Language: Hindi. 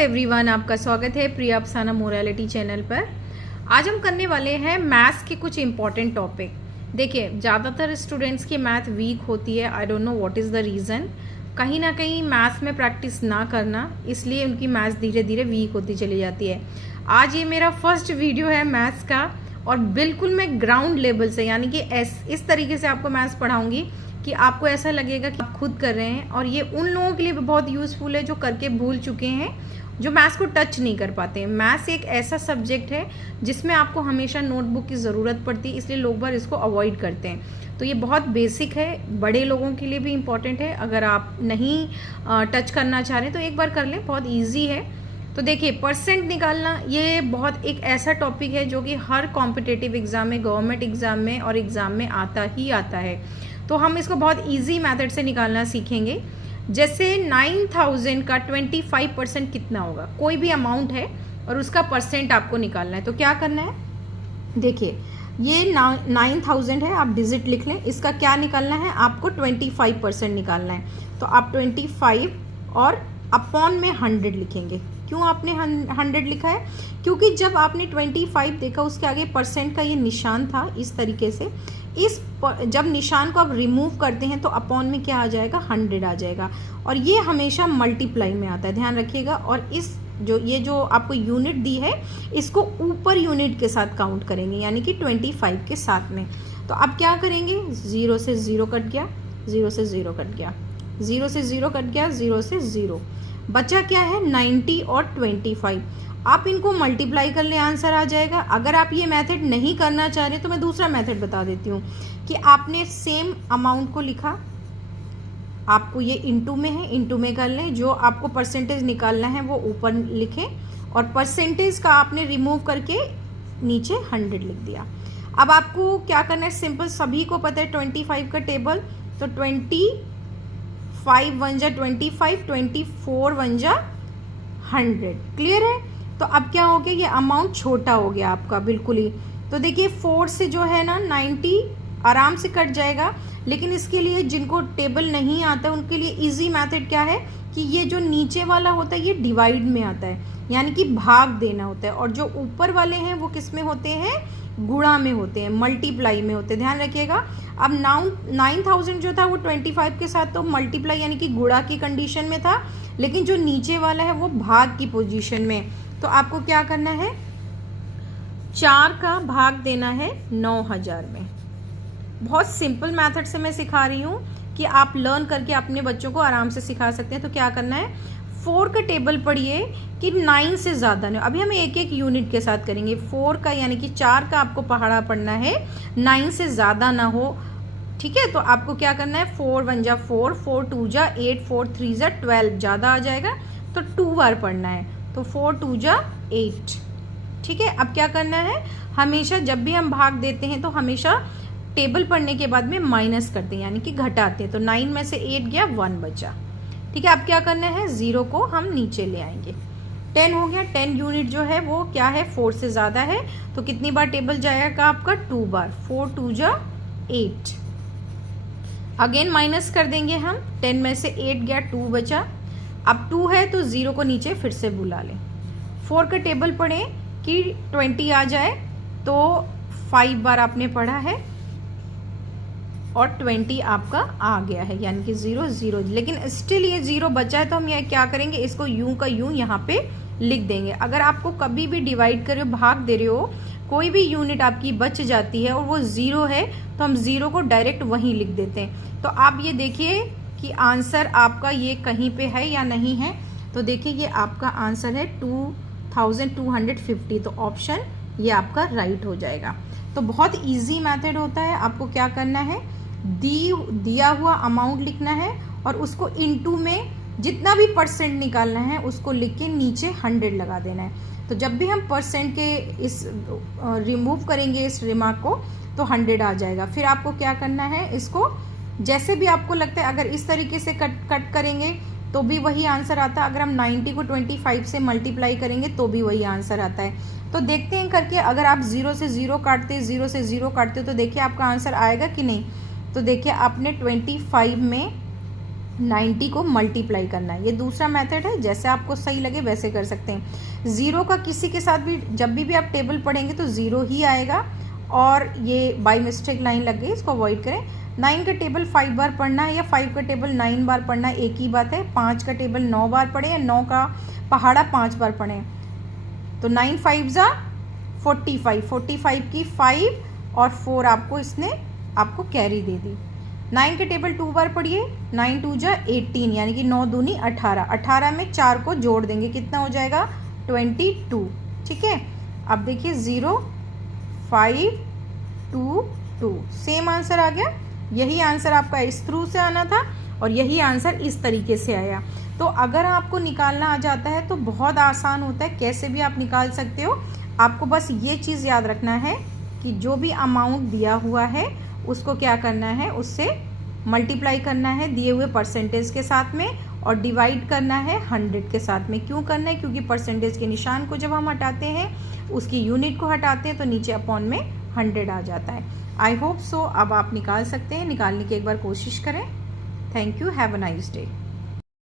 एवरीवन, आपका स्वागत है प्रिया अफसाना मोरालिटी चैनल पर। आज हम करने वाले हैं मैथ्स के कुछ इंपॉर्टेंट टॉपिक। देखिए, ज़्यादातर स्टूडेंट्स की मैथ वीक होती है। I don't know what is the reason. कहीं ना कहीं मैथ्स में प्रैक्टिस ना करना, इसलिए उनकी मैथ्स धीरे धीरे वीक होती चली जाती है। आज ये मेरा फर्स्ट वीडियो है मैथ्स का, और बिल्कुल मैं ग्राउंड लेवल से, यानी कि इस तरीके से आपको मैथ्स पढ़ाऊँगी कि आपको ऐसा लगेगा कि आप खुद कर रहे हैं। और ये उन लोगों के लिए भी बहुत यूज़फुल है जो करके भूल चुके हैं, जो मैथ्स को टच नहीं कर पाते हैं। मैथ्स एक ऐसा सब्जेक्ट है जिसमें आपको हमेशा नोटबुक की ज़रूरत पड़ती है, इसलिए लोग बार इसको अवॉइड करते हैं। तो ये बहुत बेसिक है, बड़े लोगों के लिए भी इम्पॉर्टेंट है। अगर आप नहीं टच करना चाह रहे हैं तो एक बार कर लें, बहुत ईजी है। तो देखिए, परसेंट निकालना ये बहुत एक ऐसा टॉपिक है जो कि हर कॉम्पिटिटिव एग्ज़ाम में, गवर्नमेंट एग्ज़ाम में और एग्ज़ाम में आता ही आता है। तो हम इसको बहुत इजी मेथड से निकालना सीखेंगे। जैसे 9000 का 25% कितना होगा, कोई भी अमाउंट है और उसका परसेंट आपको निकालना है। तो क्या करना है, देखिए ये 9000 है, आप डिजिट लिख लें। इसका क्या निकालना है, आपको 25% निकालना है। तो आप 25 और अपॉन में 100 लिखेंगे। क्यों आपने 100 लिखा है, क्योंकि जब आपने 25 देखा उसके आगे परसेंट का ये निशान था इस तरीके से। जब निशान को आप रिमूव करते हैं तो अपॉन में क्या आ जाएगा, 100 आ जाएगा। और ये हमेशा मल्टीप्लाई में आता है, ध्यान रखिएगा। और ये जो आपको यूनिट दी है, इसको ऊपर यूनिट के साथ काउंट करेंगे, यानी कि 25 के साथ में। तो अब क्या करेंगे, 0 से 0 कट गया, 0 से 0 कट गया, 0 से 0 कट गया, 0 से 0 बचा क्या है, 90 और 25। आप इनको मल्टीप्लाई कर ले, आंसर आ जाएगा। अगर आप ये मेथड नहीं करना चाह रहे तो मैं दूसरा मेथड बता देती हूँ कि आपने सेम अमाउंट को लिखा, आपको ये इनटू में है, इनटू में कर लें। जो आपको परसेंटेज निकालना है वो ऊपर लिखें, और परसेंटेज का आपने रिमूव करके नीचे 100 लिख दिया। अब आपको क्या करना है, सिंपल, सभी को पता है 25 का टेबल। तो 25 1 जा 25, 24 1 जा 100। क्लियर है। तो अब क्या हो गया, ये अमाउंट छोटा हो गया आपका बिल्कुल ही। तो देखिए 4 से जो है ना 90 आराम से कट जाएगा। लेकिन इसके लिए जिनको टेबल नहीं आता उनके लिए इजी मेथड क्या है कि ये जो नीचे वाला होता है ये डिवाइड में आता है, यानी कि भाग देना होता है। और जो ऊपर वाले हैं वो किस में होते हैं, गुणा में होते हैं, मल्टीप्लाई में होते हैं, ध्यान रखिएगा। अब 9000 जो था वो 25 के साथ तो मल्टीप्लाई यानी कि गुणा की कंडीशन में था, लेकिन जो नीचे वाला है वो भाग की पोजीशन में। तो आपको क्या करना है, 4 का भाग देना है 9000 में। बहुत सिंपल मेथड से मैं सिखा रही हूँ कि आप लर्न करके अपने बच्चों को आराम से सिखा सकते हैं। तो क्या करना है, 4 का टेबल पढ़िए कि 9 से ज़्यादा नहीं। अभी हम एक एक यूनिट के साथ करेंगे। 4 का यानी कि 4 का आपको पहाड़ा पढ़ना है, 9 से ज़्यादा ना हो, ठीक है। तो आपको क्या करना है, 4 1 जा 4, 4 2 जा 8, 4 3 जा 12, ज़्यादा आ जाएगा तो 2 बार पढ़ना है। तो 4 2 जा 8, ठीक है। अब क्या करना है, हमेशा जब भी हम भाग देते हैं तो हमेशा टेबल पढ़ने के बाद में माइनस करते हैं, यानी कि घटाते हैं। तो 9 में से 8 गया, 1 बचा, ठीक है। अब क्या करना है, 0 को हम नीचे ले आएंगे। 10 हो गया। 10 यूनिट जो है वो क्या है, 4 से ज़्यादा है। तो कितनी बार टेबल जाएगा आपका, 2 बार। 4 2 जा 8, अगेन माइनस कर देंगे हम। 10 में से 8 गया, 2 बचा। अब 2 है तो 0 को नीचे फिर से बुला लें। 4 का टेबल पढ़ें कि 20 आ जाए, तो 5 बार आपने पढ़ा है और 20 आपका आ गया है, यानी कि 0 0। लेकिन स्टिल ये 0 बचा है, तो हम ये क्या करेंगे, इसको यूं का यूं यहाँ पे लिख देंगे। अगर आपको कभी भी डिवाइड कर रहे हो, भाग दे रहे हो, कोई भी यूनिट आपकी बच जाती है और वो 0 है, तो हम 0 को डायरेक्ट वहीं लिख देते हैं। तो आप ये देखिए कि आंसर आपका ये कहीं पे है या नहीं है। तो देखिए ये आपका आंसर है 2250। तो ऑप्शन ये आपका राइट हो जाएगा। तो बहुत इजी मेथड होता है। आपको क्या करना है, दिया हुआ अमाउंट लिखना है और उसको इनटू में जितना भी परसेंट निकालना है उसको लिख के नीचे 100 लगा देना है। तो जब भी हम परसेंट के इस रिमूव करेंगे इस रिमार्क को, तो 100 आ जाएगा। फिर आपको क्या करना है, इसको जैसे भी आपको लगता है, अगर इस तरीके से कट करेंगे तो भी वही आंसर आता है। अगर हम 90 को 25 से मल्टीप्लाई करेंगे तो भी वही आंसर आता है। तो देखते हैं करके, अगर आप 0 से 0 काटते, 0 से 0 काटते हो तो देखिए आपका आंसर आएगा कि नहीं। तो देखिए आपने 25 में 90 को मल्टीप्लाई करना है। ये दूसरा मेथड है, जैसे आपको सही लगे वैसे कर सकते हैं। ज़ीरो का किसी के साथ भी जब भी आप टेबल पढ़ेंगे तो ज़ीरो ही आएगा, और ये बाय मिस्टेक लाइन लग गई, इसको अवॉइड करें। 9 का टेबल 5 बार पढ़ना है या 5 का टेबल 9 बार पढ़ना है, एक ही बात है। 5 का टेबल 9 बार पढ़े या 9 का पहाड़ा 5 बार पढ़ें। तो 9 5 जा 45, 45 की 5 और 4 आपको इसने आपको कैरी दे दी। 9 के टेबल 2 बार पढ़िए, 9 2 जा 18, यानी कि 9 दूनी 18, 18 में 4 को जोड़ देंगे, कितना हो जाएगा 22। ठीक है, अब देखिए 0 5 2 2, सेम आंसर आ गया। यही आंसर आपका इस थ्रू से आना था और यही आंसर इस तरीके से आया। तो अगर आपको निकालना आ जाता है तो बहुत आसान होता है, कैसे भी आप निकाल सकते हो। आपको बस ये चीज़ याद रखना है कि जो भी अमाउंट दिया हुआ है उसको क्या करना है, उससे मल्टीप्लाई करना है दिए हुए परसेंटेज के साथ में, और डिवाइड करना है 100 के साथ में। क्यों करना है, क्योंकि परसेंटेज के निशान को जब हम हटाते हैं, उसकी यूनिट को हटाते हैं, तो नीचे अपॉन में 100 आ जाता है। आई होप सो अब आप निकाल सकते हैं। निकालने की एक बार कोशिश करें। Thank you, have a nice day.